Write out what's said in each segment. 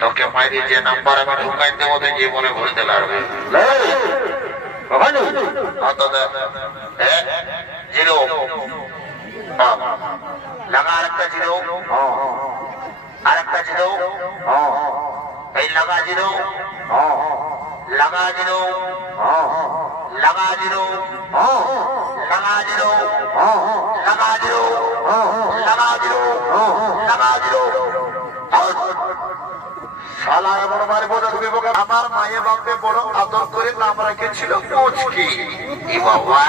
তোকে মাইরে যে নাম্বার আমি ঢুকাই দেবো তো জীবনে ভুলতে লাগবে জিরো লাগা আরেকটা জিরো আরেকটা জিরো এই লাগা জিরো লাগা জিরো লাগা জিরো লাগা জিরো লাগা জিরো লাগা জিরো লাগা জিরো শালা এমন মারবো দেখবি আমার মায়ে বাপে বড় আদর করে নাম রেখেছিল মুচকি বাবা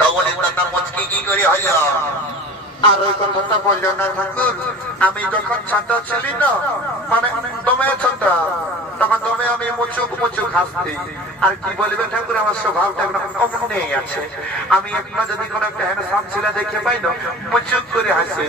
তখন এগুলো তার মুচকি কি করে হইল আর ওই কথাটা বললো না ঠাকুর আমি যখন ছোট ছিলি না মানে দমে ছোট তখন দমে আমি মুচুক মুচুক হাসতি আর কি বলবে ঠাকুর আমার স্বভাবটা অমনেই আছে আমি এখনো যদি কোনো একটা হ্যান্ডসাম ছেলে দেখে পাই না মুচুক করে হাসি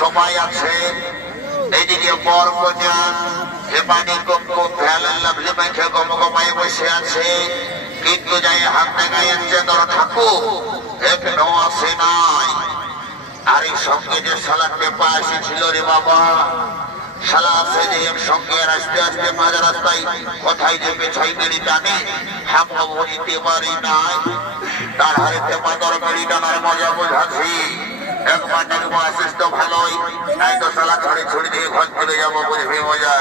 সবাই আছে এইদিকে বর কন্যা হেমানি লাভলি মাইখে গমগমায় বসে আছে কিন্তু যাই হাত দেখায় ধরো ঠাকুর এখনো আসে নাই আর এই সঙ্গে যে শালা টেপা এসেছিল রে বাবা শালা আছে যে একসঙ্গে আস্তে আস্তে মাঝ রাস্তায় কোথায় যে পেছাই বেড়ি টানে হামলা বলিতে পারি নাই তার হারে টেপা দর বেড়ি টানার মজা বোঝাছি একবার দেখবো আসিস তো ভালোই নাই তো শালা ছড়ি ছড়ি দিয়ে ঘর চলে যাবো বুঝবি মজা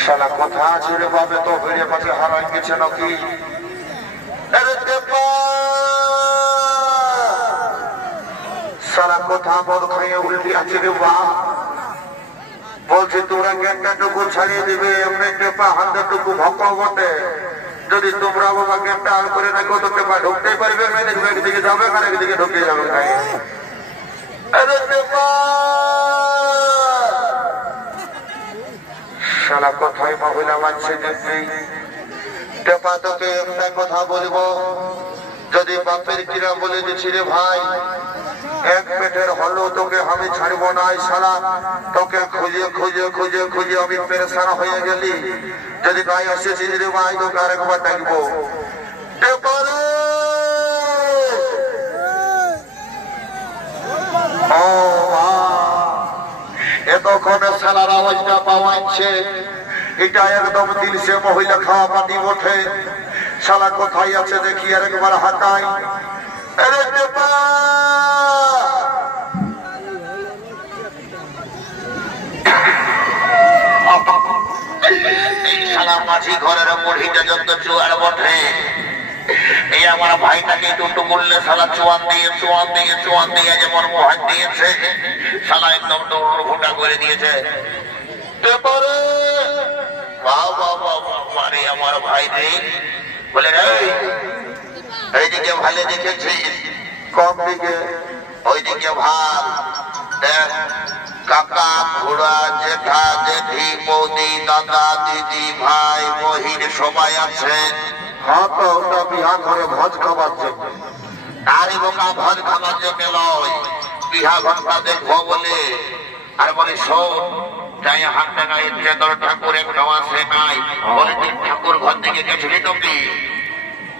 শালা কথা আছে রে বাবে তো বেড়ে পাশে হারাই গেছে নাকি শালা কথা বল খাইয়ে উল্টি আছে রে বা বলছে তোরা জ্ঞানটাটুকু ছাড়িয়ে দিবে এমনি টেপা হাতটুকু ভক্ত বটে যদি তোমরা বাবা জ্ঞানটা আল করে না কত টেপা ঢুকতেই পারবে না দেখবে একদিকে যাবে আর একদিকে ঢুকে যাবে শালা কথাই মহিলা মানছে দেখবি টেপা তোকে একটা কথা বলবো যদি বাপের কিরা বলে দিচ্ছি রে ভাই এক পেটের হলো তোকে আমি ছাড়ব না শালা তোকে খুঁজে খুঁজে খুঁজে খুঁজে আমি পেরেশান হয়ে গেলি যদি গায়ে এসেছিস রে ভাই তোকে আরেকবার দেখবো এতক্ষণে শালার আওয়াজটা পাওয়াচ্ছে এটা একদম দিল সে মহিলা খাওয়া পানি ওঠে শালা কোথায় আছে দেখি আর একবার হাঁকাই শালা মাঝি ঘরের মুড়িটা যত জোয়ার বটে এই আমার ভাইটাকে টুটু করলে শালা চোয়ান দিয়ে যেমন মোহান দিয়েছে শালা একদম দৌড় ভুটা করে দিয়েছে আমার ভাই রে বলে এইদিকে ভালো দেখেছিস কম দিকে ওইদিকে ভাল দেখ কাকা ঘোড়া জেঠা জেঠি বৌদি দাদা দিদি ভাই বহিন সবাই আছে হ্যাঁ তো ওটা বিহা ঘরে ভোজ খাবার জন্য আরে বোকা ভোজ খাবার জন্য লয় বিহা ঘরটা দেখবো বলে আর বলে শোন তাই হাত টাকায় তোর ঠাকুরের খাওয়া সে নাই বলে তুই ঠাকুর ঘর থেকে গেছিলি তুমি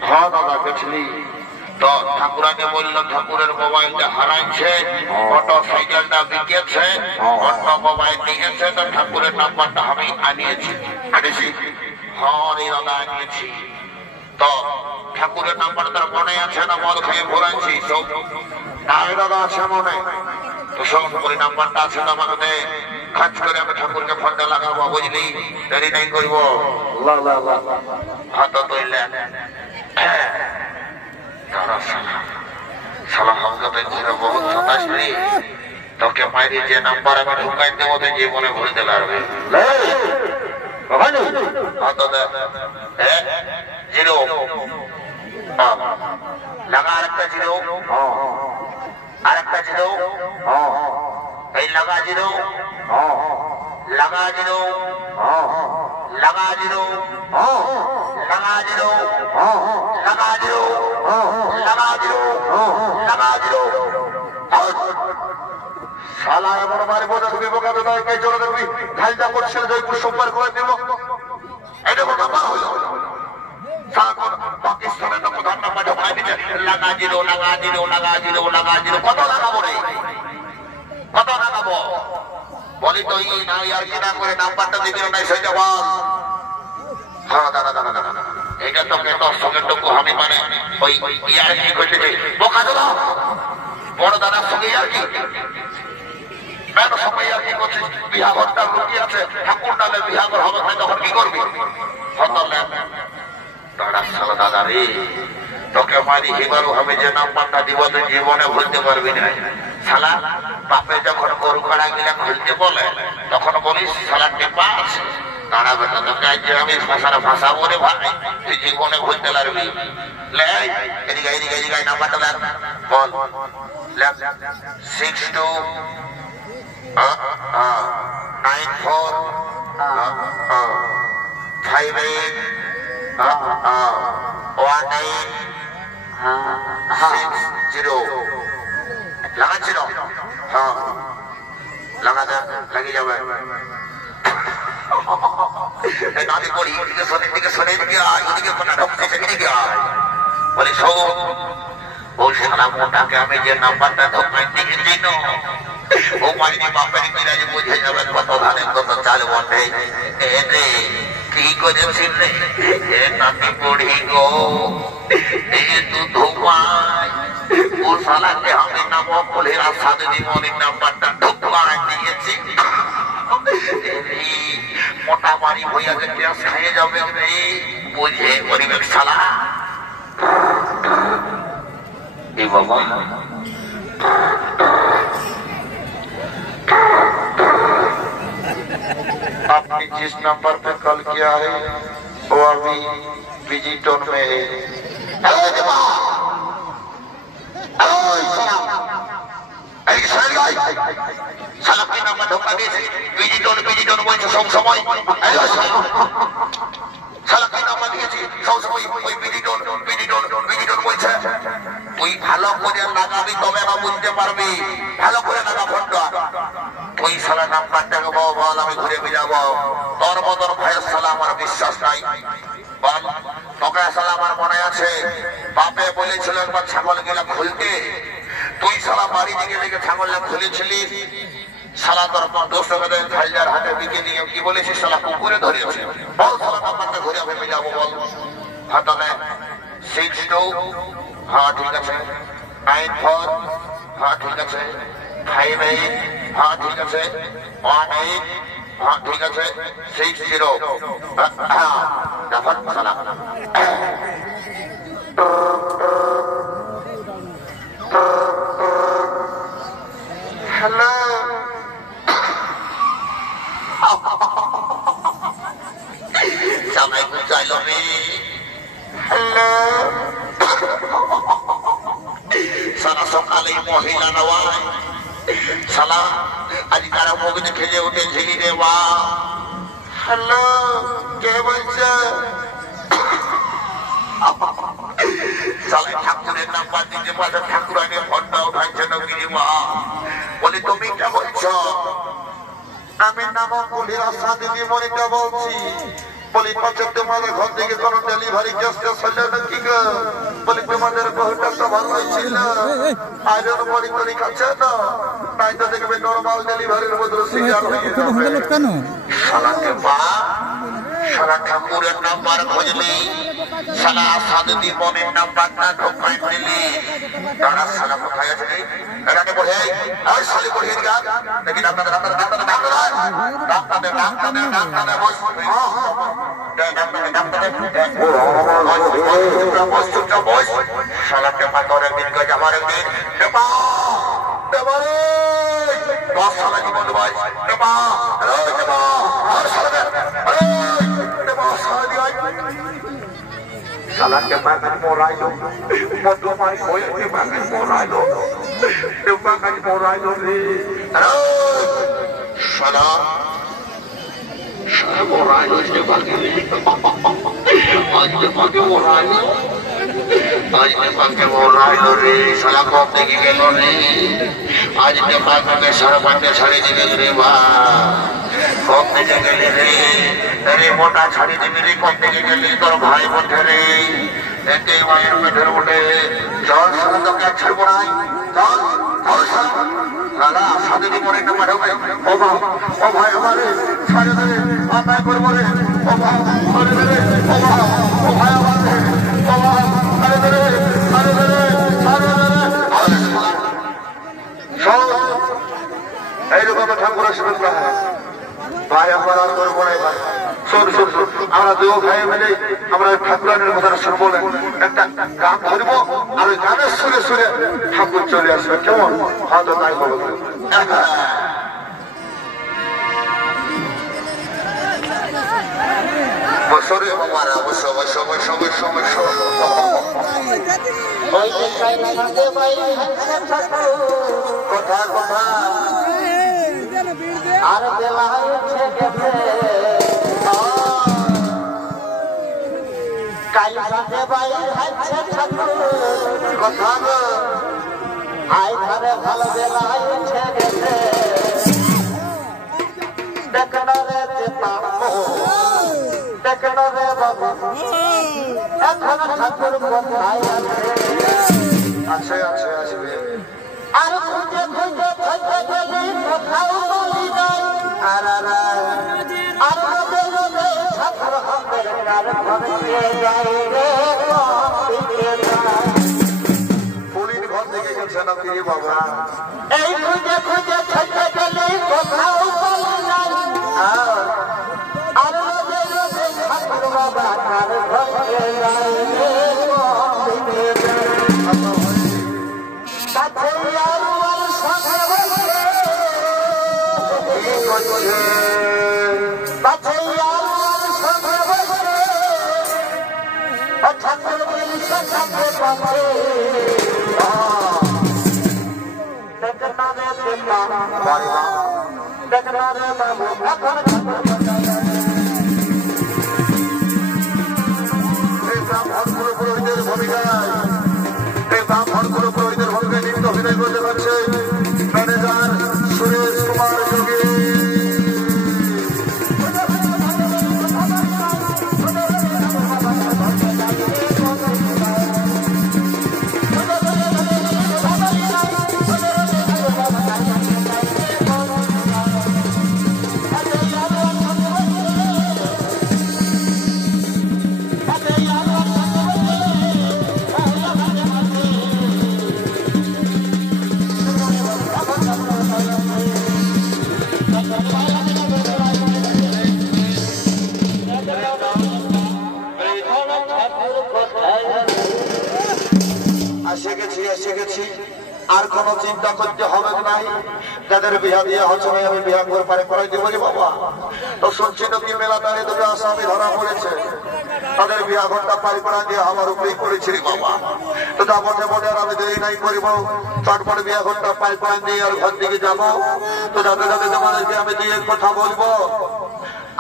হ্যাঁ দাদা গেছিলি তো ঠাকুরাকে বললো ঠাকুরের মোবাইলটা হারাইছে মোটর সাইকেলটা বিকেছে অন্য মোবাইল নিয়েছে তো ঠাকুরের নাম্বারটা আমি আনিয়েছি হ্যাঁ রে দাদা আনিয়েছি তো ঠাকুরের নাম্বার তার মনে আছে না মদ খেয়ে ঘোরাচ্ছি সব দাদা আছে মনে তো সব করে নাম্বারটা আছে তো আমাকে কাজ করে আমি ঠাকুরকে ফোনটা লাগাবো বুঝলি দেরি নাই করবো হাত তৈলে বহুত সতাশি তোকে মাইরি যে নাম্বার আমি ঢুকাই দেবো তো জীবনে ভুলতে পারবে জিরো লাগা আরেকটা জিরো আরেকটা জিরো এই লাগা জিরো লাগা জিরো লাগা জিরো লাগা জিরো লাগা জিরো লাগা জিরো লাগা জিরো শালা এমন মারবো না তুমি বোকা বেদা কে জোরে দেখবি খালটা করছে জয়পুর সোমবার করে দেব এটা কথা বা হলো সাকর পাকিস্তানের তো প্রধান নাম্বার ঢোকাই দিচ্ছে লাগা জিরো লাগা জিরো লাগা জিরো লাগা জিরো কত লাগাবো রে কত লাগাবো বলি তো ই না আর কি না করে নাম্বারটা দিবি না সেটা বল হ্যাঁ দাদা দাদা দাদা এটা তোকে তোর সঙ্গে টুকু আমি মানে ওই ইয়ার কি করতে বোকা দাদা বড় দাদার সঙ্গে ইয়ার কি সবাই আর কি করছিস বিহা ঘরটা লুকিয়ে আছে ঠাকুর ডালে বিহা ঘর হবে তখন কি করবি দাদা রে তোকে মারি এবারও হবে যে নাম্বারটা দিব তুই জীবনে ভুলতে পারবি না শালা বাপে যখন গরু কাড়া গিলা খুলতে বলে তখন বলিস শালা টেপা আছে দাঁড়া বেটা তোকে আজ আমি ভাষার ভাষা বলে ভাই তুই জীবনে ভুলতে পারবি এদিকে এদিকে এদিকে নাম্বারটা দেখ বল 62 94 58 1960 লাগাচ্ছিল হ্যাঁ লাগাতে লাগিয়ে যাবে নালি পড়ি ওদিকে শোনে দিকে আয় ওদিকে কোনা ঢুকছে সেদিকে আয় বলে শোন বলছে না মোটাকে আমি যে নাম্বারটা ঢোকাই দিকে দিন ও মাইনি বাপের কিনা যে বুঝে যাবে কত ধানে কত চাল বটে রে কি করেছিল রে এ নাতি পড়ি গো এ তু ধুমাই ও শালাকে আমি নাম বলে রাস্তা জীবনের নাম্বারটা ঢুকাই দিয়েছি মোটা বাড়ি হইয়া যে গ্যাস খাইয়ে যাবে রে বুঝে পরিবেশ শালা ए बाबा आपने जिस नंबर पे कॉल किया है वो अभी बिजी टोन में है नंबर ढोका दिए बिजी टोन बोलছে সব সময় সালাকি নাম্বার দিয়েছি সব সময় ওই বিজি টোন বলছে তুই ভালো করে লাগাবি তবে না বুঝতে পারবি। ভালো করে লাগা ফোনটা। তুই শালা নাম্বারটাকে বল, আমি ঘুরে যাবো। তোর মতন ভাইয়ের শালা আমার বিশ্বাস নাই। বল তোকে শালা আমার মনে আছে বাপে বলেছিল একবার ছাগল গেলা খুলতে, তুই শালা বাড়ি দিকে লেগে ছাগলটা খুলেছিলি। শালা তোর দোষের খালজার হাতে বিকে দিয়ে কি বলেছিস শালা কুকুরে ধরেছে। বল শালা নাম্বারটা ঘুরে ভেবে যাবো বল। হাত 62 হ্যাঁ ঠিক আছে, 94 হ্যাঁ ঠিক আছে, 58 হ্যাঁ ঠিক আছে, 18 হ্যাঁ ঠিক আছে, 60 হ্যাঁ দেখুন শালা হ্যালো জামাই চাইল রে। হ্যালো সারা সকালে মহিলা নয় শালা আজ কারা মুখ দেখে যে উঠেছিলি রে বা। হ্যালো কে বলছে? ঠাকুরের নাম্বার দিতে পারে, ঠাকুর আগে ফোনটা উঠাইছে নগিরি মা। বলে তুমি কে বলছো? আমি নাম বলি আশা দিদি মনিটা বলছি। বলি পাঁচক তোমাদের ঘর থেকে কোন ডেলিভারি কেস হইল নাকি গো? বলি তোমাদের বহুটা তো ভালোই ছিল, আয়রন বড়ি করে খাচ্ছে না, তাই তো দেখবে নর্মাল ডেলিভারির বদলে সিজার হয়ে যাবে। শালাকে বা শালা ঠাকুরের নাম্বার খুঁজলি, শালা আশা দিদি মনের নাম্বারটা ঢোকাই দিলি। তারা শালা কোথায় আছে রে? এখানে বসে ওই শালি বসে গা দেখি ডাক্তার শালাকে পাতর একদিন গেছে আমার একদিন শালা জীবন শালাকে বাগান মোরাইলো মধ্যমায় হয়ে বাগান মোরাইলো বাগান মোরাইলো রে শালা শালা মোরাইলো যে বাগানে আজ বাগে মোরাইলো আজ বাগে মোরাইলো রে শালা কম দেখে গেল রে আজ বাগানে সারা পাতে ছাড়ে দিবে রে বা কম দেখে গেলে রে রে মোটা ছাড়ি দিবি রে কম দেখে গেলি তোর ভাই বোঝে রে এতে মায়ের পেটের উঠে চল শালা তোকে ছাড়বো নাই চল চল শালা সাথে দি মরে না পাঠাবে ও ভাই আমারে ছাড়ে দে আদায় করবো রে ও ভাই ছাড়ে দে রে ও ভাই আমারে ও ভাই ছাড়ে দে রে ছাড়ে দে রে ছাড়ে দে রে চল এইরকম ঠাকুর আশীর্বাদ করা ভাই আমরা আর করবো না ভাই। শোন শোন আমরা দুই ভাই মিলে আমরা ঠাকুরানের কথা শুনবো না, একটা গান ধরবো আর ওই গানের সুরে সুরে ঠাকুর চলে আসবে কেমন? হয়তো তাই বলো বছরে বাবারা বসো বসো বসো বসো বসো কথা কথা আর বেলা হচ্ছে গেছে কাল সাথে বাইরে হাঁটছে ঠাকুর কথা গো আয় ঘরে ভালো বেলা হচ্ছে গেছে দেখনা রে দেখনা রে বাবা এখন ঠাকুর কোথায় আছে আছে আসবে আর খুঁজে খুঁজে খুঁজে গেলি কোথাও বলি নাই আর আর ঠাকুর আমাদের কার ঘরে যাই রে পুলির ঘর থেকে গেছে না তিনি বাবা এই খুঁজে খুঁজে খুঁজে গেলি কোথাও বলি নাই আর ঠাকুর বাবা কার ঘরে যাই রে পুরোহিতের ভূমিকায় এসে গেছি আর কোন চিন্তা করতে হবে নাই। যাদের বিয়া দিয়ে হচ্ছে আমি বিয়া করে পারে করাই দেবো রে বাবা। তো শুনছি নাকি মেলা দাঁড়িয়ে দুটো আসামি ধরা পড়েছে, তাদের বিয়া ঘরটা পারি করা দিয়ে আমার উপরেই পড়েছে রে বাবা। তো তা বটে বটে আর আমি দেরি নাই করিব, চটপট বিয়া ঘরটা পাই করা দিয়ে আর ঘর দিকে যাবো। তো যাতে যাতে তোমাদেরকে আমি দুই এক কথা বলবো।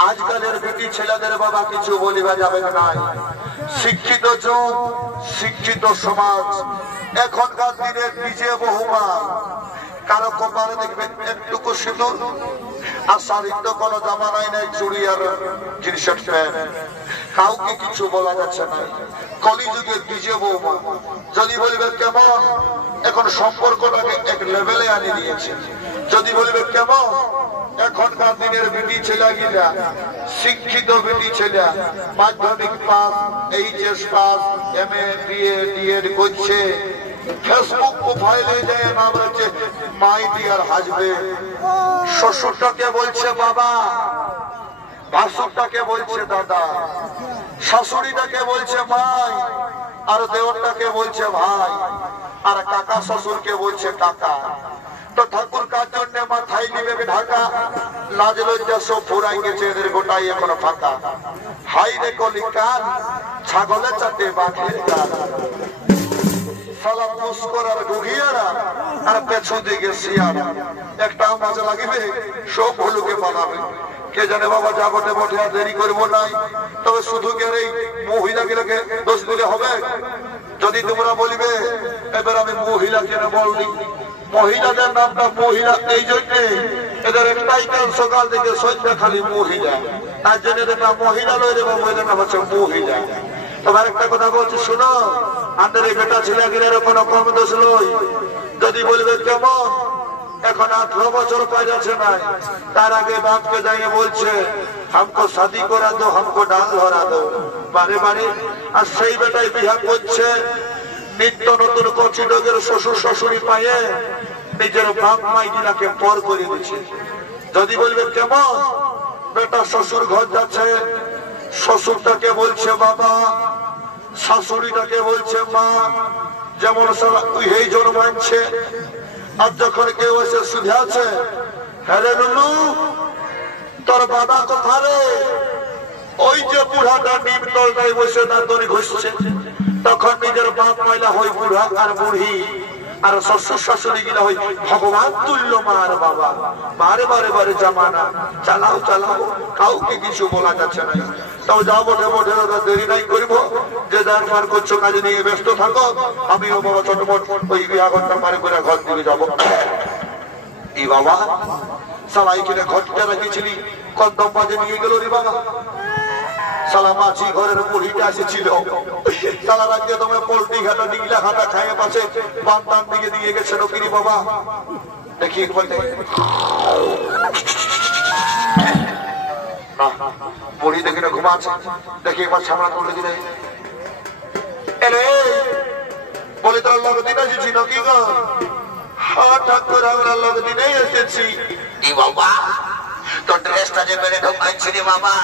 আজকালের বেটি ছেলেদের বাবা কিছু বলিবা যাবে না। শিক্ষিত যুগ, শিক্ষিত সমাজ, এখনকার দিনের নিজে বহুমা কারো কপালে দেখবেন একটুকু সিঁদুর আর শাড়ির তো কোনো জামানাই নেই, চুড়ি আর জিনিসের প্যান্ট, কাউকে কিছু বলা যাচ্ছে না। কলিযুগের নিজে বৌমা যদি বলবে কেমন, এখন সম্পর্কটাকে এক লেভেলে আনি দিয়েছে। যদি বলবে কেমন, এখনকার দিনের বেটি ছেলে গিলা, শিক্ষিত বেটি ছেলে, মাধ্যমিক পাস, এইচএস পাস, এমএ বিএ ডিএড করছে, ফেসবুক প্রোফাইলে যায় নাম রয়েছে মাই ডিয়ার হাজবেন্ড। শ্বশুরটাকে বলছে বাবা, ভাসুরটাকে বলছে দাদা, শাশুড়িটাকে বলছে মাই, আর দেওরটাকে বলছে ভাই, আর কাকা শ্বশুরকে বলছে কাকা। তো ঠাকুর কার জন্য মাথায় নিবে ঢাকা, লাজ লজ্জা সব ফুরাই গেছে, এদের গোটাই এখনো ফাঁকা। হাই রে কলি কান, ছাগলে চাটে বাঘের গান, সালা পুষ্কর আর গুঘিয়ারা আর পেছু দিকে শিয়ারা, একটা মাঝে লাগিবে সব ভুলুকে বানাবে। কে জানে বাবা, যা বটে বটে আর দেরি করবো নাই। তবে শুধু কে এই মহিলাগুলোকে দোষ দিলে হবে? যদি তোমরা বলিবে এবার আমি মহিলা কেন বললি, মহিলাদের নামটা মহিলা এই জন্যে এদের একটাই কাল সকাল থেকে সন্ধ্যা খালি মহিলা, তার জন্য এদের নাম মহিলা লয় রে বাবু, এদের নাম হচ্ছে মহিলা। তোমার একটা কথা বলছি শুনো, আমাদের এই বেটা ছেলেগিরের কোনো কম দোষ লই। যদি বলবে কেমন, এখন 18 বছর পাই যাচ্ছে না, তার আগে বাপকে যাইয়ে বলছে हमको शादी करा दो, हमको डाल भरा दो, বারে বারে। আর সেই বেটাই বিয়া করছে নিত্য নতুন কচি ডোগের শ্বশুর শাশুড়ি পায়ে নিজের বাপ মাই গিলাকে পর করে দিচ্ছে। যদি বলবে কেমন, বেটা শ্বশুর ঘর যাচ্ছে, শ্বশুরটাকে বলছে বাবা, শাশুড়িটাকে বলছে মা, যেমন এই জন মানছে। আর যখন কেউ এসে শুধাচ্ছে, হ্যাঁ রে নুনু তোর বাবা কোথা রে, ওই যে বুড়াটা নিম তলটায় বসে দাঁতনি ঘুষছে, তখন নিজের বাপ মাইলা হয় বুড়া আর বুড়ি, আর শ্বশুর শাশুড়ি গিলা হয় ভগবান তুল্য মা আর বাবা। বারে বারে বারে জামানা চালাও চালাও, কাউকে কিছু বলা যাচ্ছে না। তাও যাও বটে বটে, দেরি নাই করিব, যে যার পার করছো কাজে নিয়ে ব্যস্ত থাকো। আমিও বাবা চটপট ওই বিয়া ঘরটা পারে করে ঘর দিকে যাবো। এই বাবা সবাই কিনে ঘরটা রেখেছিলি, কদম বাজে নিয়ে গেল রে বাবা। সালা মাছি ঘরের মুড়িটা এসেছিল, সালা রাজ্যে তোমার পোল্ট্রি ঘাটা ডিগলা ঘাটা খাইয়ে পাশে বান্দান দিকে দিয়ে গেছে নকিরি বাবা। দেখি একবার মুড়ি দেখি না ঘুমাচ্ছে, দেখি একবার সামনা তুলে দিলে বলে তোর লোক দিন এসেছি নাকি গো? হ্যাঁ ঠাকুর আমরা লোক দিনে এসেছি। বাবা তোর ড্রেসটা যে বেড়ে ঢোকাইছি বাবা,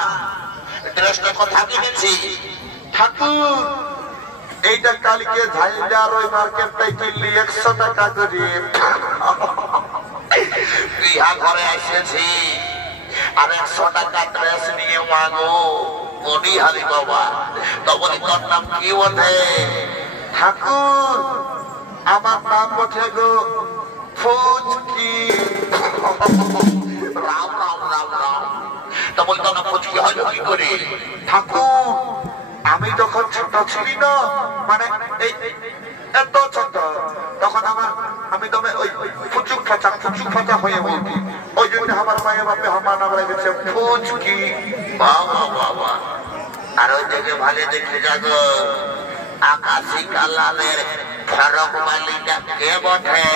ড্রেসটা কোথা কিনেছি? ঠাকুর এইটা কালকে ঝাইলার ওই মার্কেটটাই কিনলি 100 টাকা করে। বিয়া ঘরে এসেছি আর 100 টাকা ড্রেস নিয়ে মাগো বডি হারি বাবা। তো বলি তোর নাম কি বটে? ঠাকুর আমার নাম বটে গো ফুচকি। রাম রাম রাম রাম। তা বলি তোর নাম ফুচকি হলো কি করে? ঠাকুর আমি যখন ছোট ছিলি না, মানে এই এত ছোট, তখন আমি তবে ওই ফুচুক ফাঁচা হয়ে বলবি, ওই জন্য আমার মায়ের বাপে আমার নাম রেখেছে ফুচকি। বাবা বাবা। আর ওই দিকে ভালো দেখে যাবো আকাশি কালারের ফরক বালিটা কে বটে?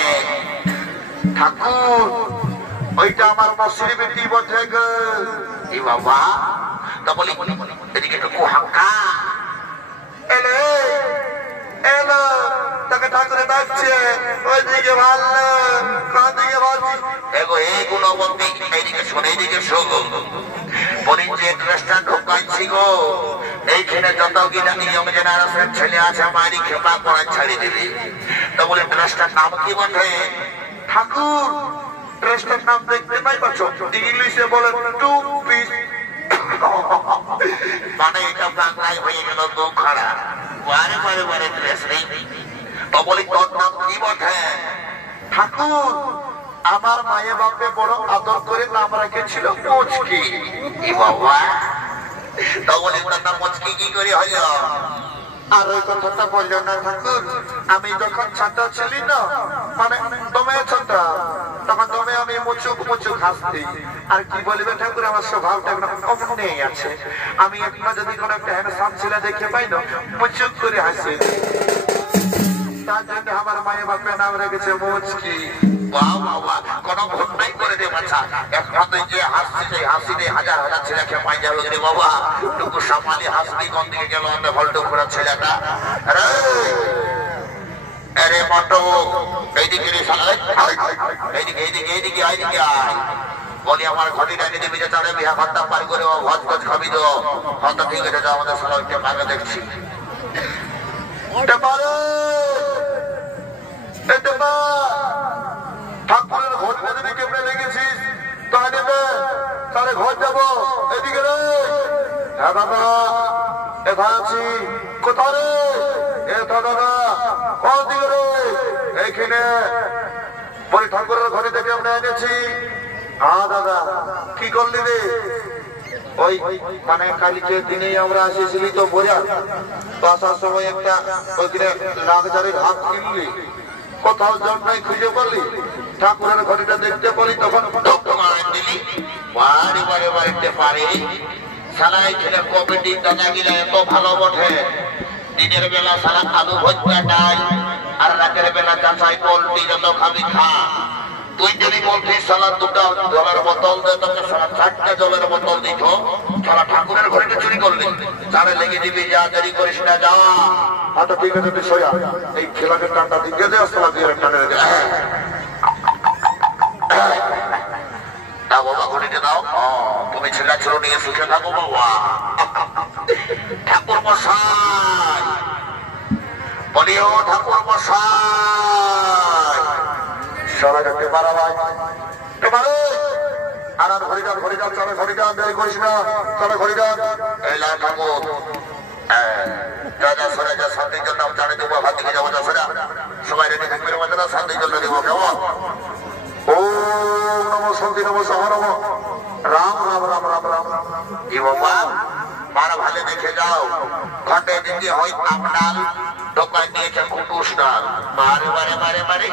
ঠাকুর ওইটা আমার মাসির বেটি বটে গো। এই বাবা তা বলি এদিকে একটু কুহাঙ্কা এলে এলো, তাকে ঠাকুরে ডাকছে ওইদিকে ভালো কোন দিকে ভাবছি এগো এই গুণবন্তী এইদিকে শোন, এইদিকে শোন বলি যে ড্রেসটা ঢোকাইছি গো, এইখানে যত কিনা নিয়ম জেনারেশন ছেলে আছে মারি খেপা করা ছাড়ি দিবি। তা বলে ড্রেসটার নাম কি বটে? ঠাকুর ড্রেসটার নাম দেখতে পাই পাচ্ছ, ইংলিশে বলে টু পিস। মানে এটা বাংলায় হয়ে গেল দুখানা। বারে বারে বারে ড্রেস নেই। তো বলি তোর নাম কি বটে? ঠাকুর আমার মায়ে বাপে বড় আদর করে নাম রেখেছিল মুচকি। বাবা তো বলি ওটার নাম মুচকি কি করে হইল? আর ওই কথাটা বললো না ঠাকুর, আমি যখন ছোট ছিলি না, মানে দমে ছোট, তখন দমে আমি মুচুক মুচুক হাসতি। আর কি বলবে ঠাকুর, আমার স্বভাবটা অমনেই আছে। আমি একটা যদি কোনো একটা হ্যান্ডসাম ছেলে দেখে পাই না, মুচুক করে হাসি। তার জন্য আমার মায়ের বাপে নাম রেখেছে মুচকি। বাহ বাবা, কোন ঘটনাই করে দে বাচ্চা। এখন তুই যে হাসছি, সেই হাসি দিয়ে হাজার হাজার ছেলেকে পাই যাবে রে বাবা। টুকু সামালি হাসবি, কোন দিকে গেল অন্য ভল্ট করার ছেলেটা। আরে মটো এইদিকে রে, এইদিকে এইদিকে এইদিকে এইদিকে আয়। বলি আমার ঘটিটা নিয়ে দিবি, চারে বিহা ভাতটা পার করে ভজ ভজ খাবি তো। হয়তো ঠিক আছে, আমাদের সবাইকে ভাগে দেখছি। ঠাকুরের ঘটনা যদি কেমনে লেগেছিস তাহলে ঘর যাবো। এদিকে রে, হ্যাঁ দাদা এখানে আছি। কোথাও রে? এটা দাদা কোন দিকে রে? এইখানে। বলি ঠাকুরের ঘরে থেকে আমরা এনেছি। হ্যাঁ দাদা কি করলি রে? ওই মানে কালকে দিনেই আমরা এসেছিলি তো বোঝা, তো আসার সময় একটা ওইখানে লাখজারি হাত কিনলি, কোথাও জন্মাই খুঁজে পারলি, ঠাকুরের ঘড়িটা দেখতে পারি, তখন দিলি। বাড়ি বাড়ি বাড়িতে পারি সালাই ছেলে কমিটি দাদা গিলা এত ভালো বটে। দিনের বেলা সারা আলু ভজা ডাল, আর রাতের বেলা চাচাই পোল্ট্রি যত খাবি খা। তুই যদি বলছিস সালা দুটা জলের বোতল দে, তোকে সারা 4টা জলের বোতল দিত। সারা ঠাকুরের ঘড়িটা চুরি করলি, তারে লেগে দিবি। যা দেরি করিস না, যা। আচ্ছা ঠিক আছে, তুই সোয়া এই ছেলেকে টানটা দিকে দে, আসতে দিয়ে টানে দে। বাবা ঘড়িতে দাও। তুমি ছেলে ছিল নিয়ে সুখে থাকো বাবা। ঠাকুর মশাই বলি, ও ঠাকুর মশাই সবাই দেখতে পারা ভাই। আর ঘড়িটান ঘড়িটান চলে, ঘড়িটান দেরি করিস না, চলে ঘড়িটান। এই লা ঠাকুর যা যা সরে যা, শান্তির জন্য জানে দেবো। ভাত দিকে যাবো, যা সেরা সবাই রেডি থাকবে, বাচ্চারা শান্তির জন্য দেবো। কেমন? ও নমো শান্তি নমো সহ নমো রাম রাম রাম রাম রাম। কি বাবা মারা ভালো দেখে যাও, ঘটে দিকে হয় আপনার দোকান দিয়েছে কুটুস ডাল। মারে মারে মারে মারে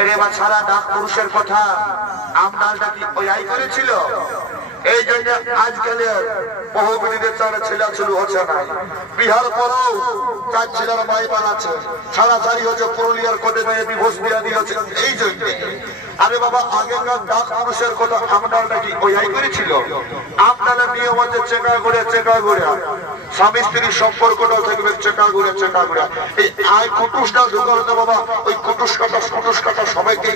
এরে বা সারা ডাক পুরুষের কথা আমডালটা কি ওই আই করেছিল? এই জন্য আজকালের বহু মিনিটের চারে ছেলে শুরু হচ্ছে না। বিহার পরেও 4 ছেলের মাইবার আছে, ছাড়াছাড়ি হচ্ছে, পুরুলিয়ার কোটে মেয়ে ডিভোর্স দিয়া দিয়েছে। এই জন্য আরে বাবা আগেকার ডাক পুরুষের কথা আমডালটা কি ওই আই করেছিল? আমডালের নিয়ম হচ্ছে চেকা ঘুরে চেকা ঘুরে, স্বামী স্ত্রীর সম্পর্কটাও থাকবে চেকা ঘুরে চেকা ঘুরে। এই আয় কুটুসটা ঢুকালো তো বাবা, ওই কুটুস কাটা সবাইকে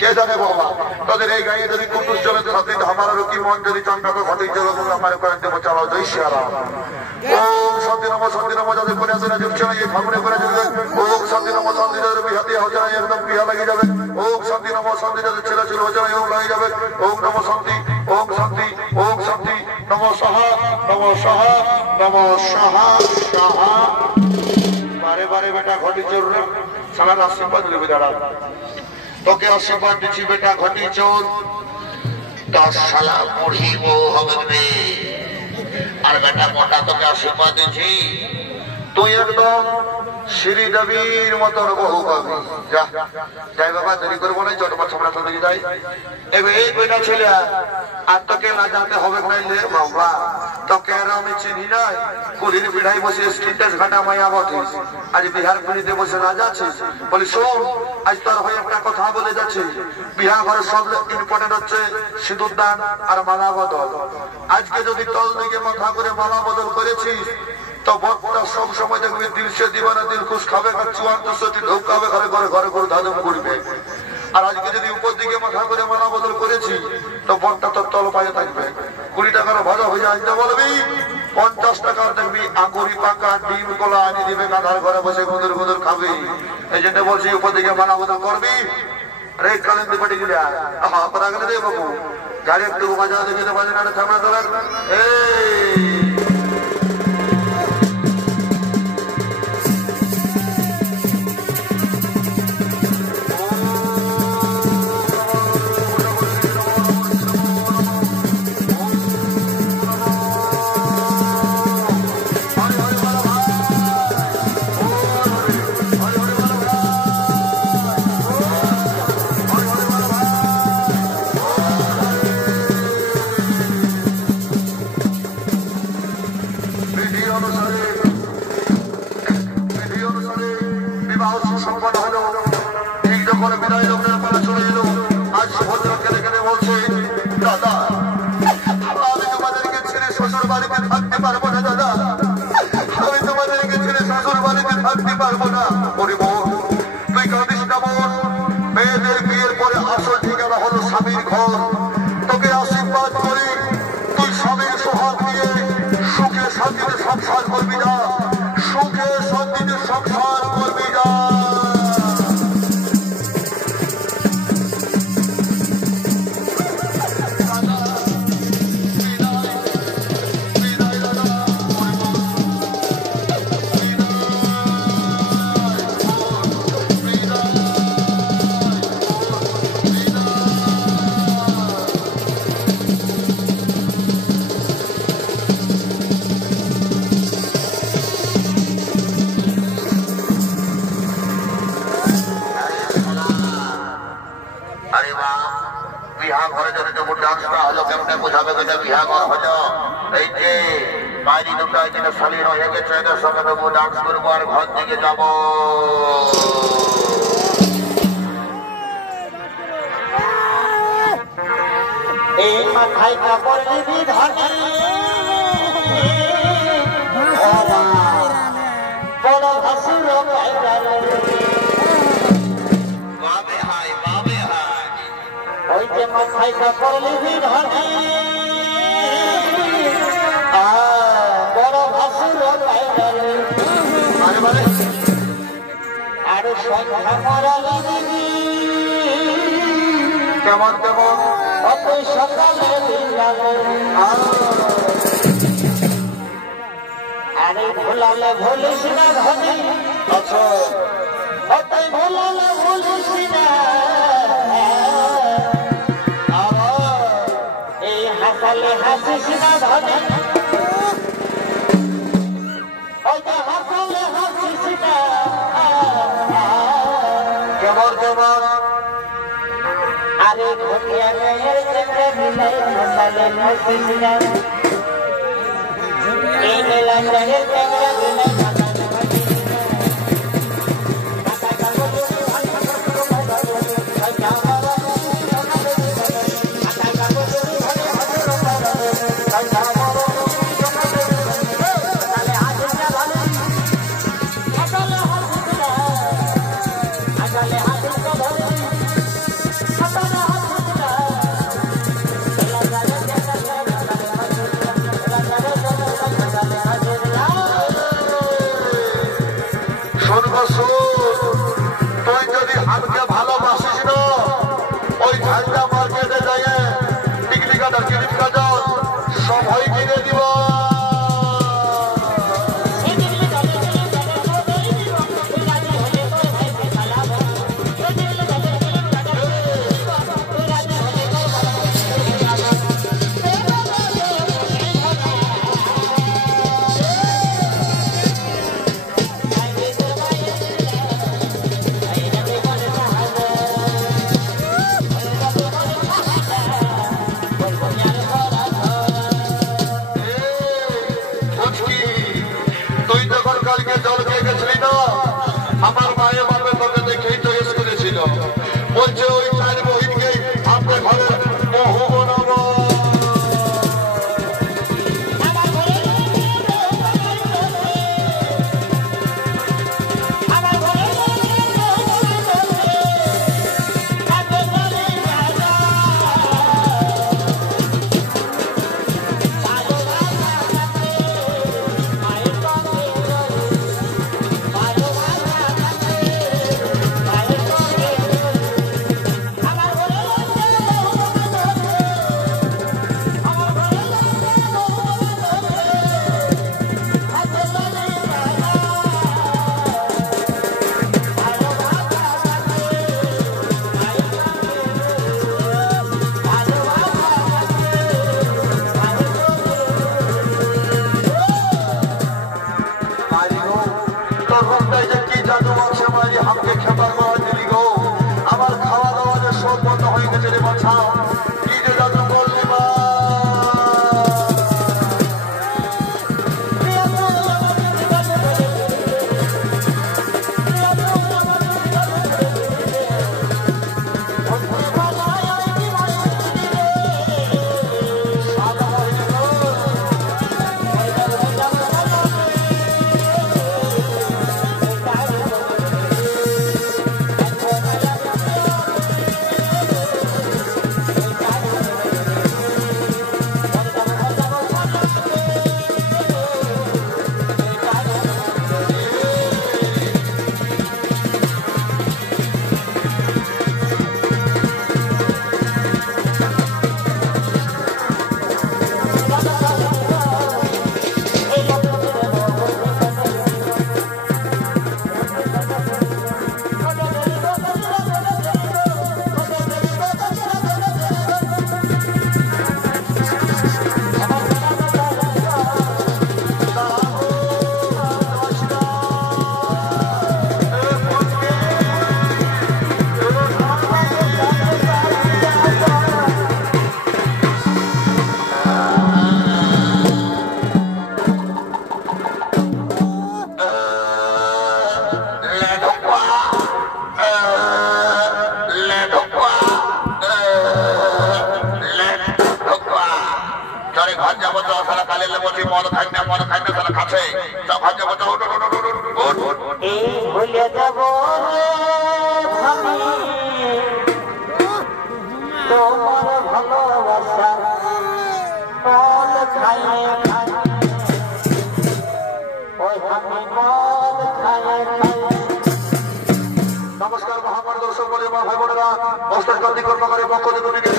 কে জানে বাবা। তাদের এই গায়ে যদি কুটুস চলে থাকে, আমার কি মন যদি চন্ডা তো ঘটে চলো, আমার কয়েন দেবো, চালাও জয় শ্রীরাম। ওম শান্তি নম যাদের করে আসে না জুটছে না, এই ফাগুনে করে যাবে। ওম শান্তি নম শান্তি যাদের বিহাতে হচ্ছে না, একদম বিহা লাগিয়ে যাবে। ওম শান্তি নম শান্তি যাদের ছেলে ছিল হচ্ছে না, এরকম লাগিয়ে যাবে। ওম নম শান্তি, ওম শান্তি, ওম শান্তি। নম সাহা নম সাহা নম সাহা সাহা। বারে বারে বেটা ঘটি চোর সালার আশীর্বাদ নেবে। দাঁড়া, তোকে আশীর্বাদ দিচ্ছি বেটা ঘটি চোর। 10 সালা মুড়ি বউ হবে রে। আর বেটা মোটা তোকে আশীর্বাদ দিচ্ছি, তুই একদম শ্রীদেবীর মতন বহু পাবি। যা যাই বাবা, দেরি করবো না, চটপট আমরা তো দিকে যাই। এবার এই বেটা ছেলে আর তোকে না জানতে হবে নাইলে বাবা, তোকে আর আমি চিনি নাই। কুলির পিঠাই বসে স্ট্রিটেজ ঘাটা মায়া বটিস, আজ বিহার পুরীতে বসে রাজা আছিস। বলি শোন, আজ তোর হয়ে একটা কথা বলে যাচ্ছি। বিহার ঘরের সব ইম্পর্টেন্ট হচ্ছে সিঁদুর দান আর মালা বদল। আজকে যদি তল দিকে মাথা করে মালা বদল করেছিস, তো বক্তা সব সময় দেখবে দিল সে দিবানা দিল খুশ খাবে, 54 ঢৌকাবে ঘরে ঘরে ঘরে ঘরে ধাদম করবে। আর আজকে যদি উপর দিকে মাথা করে মালা বদল করেছি, তো বক্তা তোর তল পায়ে থাকবে। 20 টাকার ভাজা হয়ে আনতে বলবি, 50 টাকার দেখবি আঙ্গুরি পাকা ডিম কলা আনি দিবে, গাধার ঘরে বসে গুদুর গুদুর খাবি। এই জন্য বলছি উপর দিকে মানা বদল করবি। রে কালেন্দি পাটি গিলা পরা গেলে দে বাবু, গাড়ি একটু বাজা দেখে বাজে না সামনে তোলার। সংসার করবি না, সুখে শান্তিতে সংসার করবি না। ডান্স করবো আর ঘর থেকে যাবো। এই মাথায় কাপড় নিবি ধরে বড় ভাসুর ওই যে মাথায় কাপড় নিবি ধরে বড় ভাসুর আরে সন্ধ্যা মরালি দিবি কেমন কেমন অত সকালে আরে ভোলালে ভুলিস না ধনী আচ্ছা অত ভোলালে ভুলিস না এই হাসালে হাসিস না ধনী আরে ঘটিয়া গায়ের চেপে মিলাই মশালে হাসিস না এই নীলা গায়ের চেপে মিলাই ব্যাপার করা দিলি গো, আমার খাওয়া দাওয়া যে সব বন্ধ হয়ে গেছে রে বাছা, কি যে দাদু বললি মা। ভুলে যাব তোমার ভালোবাসা মদ খাইয়ে ওই আমি মদ খাইয়ে। নমস্কার মহামার দর্শক বলে ভাই বোনেরা, অস্ত্র কর্মকারী পক্ষ থেকে